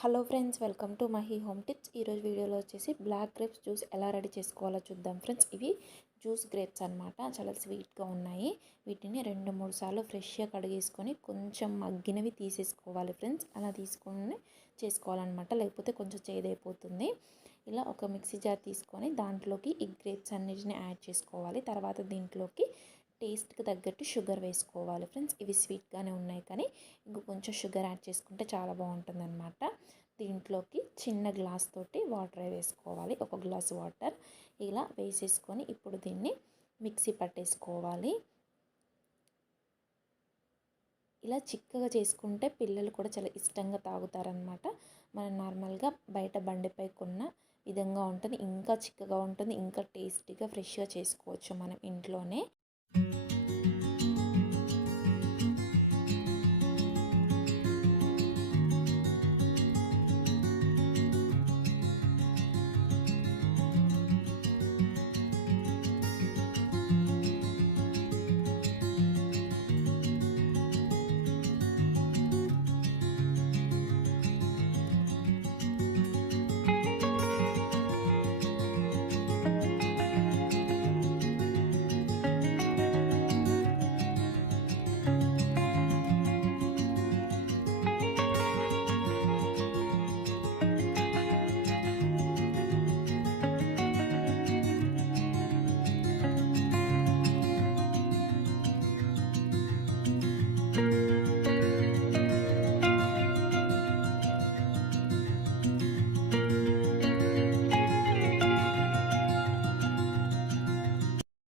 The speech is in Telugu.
Hello friends welcome to Mahi home tips. ఈరోజు వీడియోలో వచ్చేసి బ్లాక్ గ్రేప్స్ జ్యూస్ ఎలా రెడీ చేసుకోవాలో చూద్దాం ఫ్రెండ్స్. ఇవి జ్యూస్ గ్రేప్స్ అనమాట చాలా స్వీట్గా ఉన్నాయి. వీటిని రెండు మూడు సార్లు ఫ్రెష్గా కడిగేసుకొని కొంచెం మగ్గినవి తీసేసుకోవాలి ఫ్రెండ్స్. అలా తీసుకొని చేసుకోవాలన్నమాట. లేకపోతే కొంచెం చేదైపోతుంది. ఇలా ఒక మిక్సీ జార్ తీసుకొని దాంట్లోకి ఈ గ్రేప్స్ అన్నిటిని యాడ్ చేసుకోవాలి. తర్వాత దీంట్లోకి టేస్ట్కి తగ్గట్టు షుగర్ వేసుకోవాలి ఫ్రెండ్స్. ఇవి స్వీట్గానే ఉన్నాయి కానీ ఇంక కొంచెం షుగర్ యాడ్ చేసుకుంటే చాలా బాగుంటుంది అనమాట దీంట్లోకి చిన్న గ్లాస్ తోటి వాటర్ వేసుకోవాలి. ఒక గ్లాస్ వాటర్ ఇలా వేసేసుకొని ఇప్పుడు దీన్ని మిక్సీ పట్టేసుకోవాలి. ఇలా చిక్కగా చేసుకుంటే పిల్లలు కూడా చాలా ఇష్టంగా తాగుతారనమాట మనం నార్మల్గా బయట బండిపై కొన్న విధంగా ఉంటుంది. ఇంకా చిక్కగా ఉంటుంది. ఇంకా టేస్టీగా ఫ్రెష్గా చేసుకోవచ్చు మనం ఇంట్లోనే. Thank you.